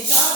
Enjoy.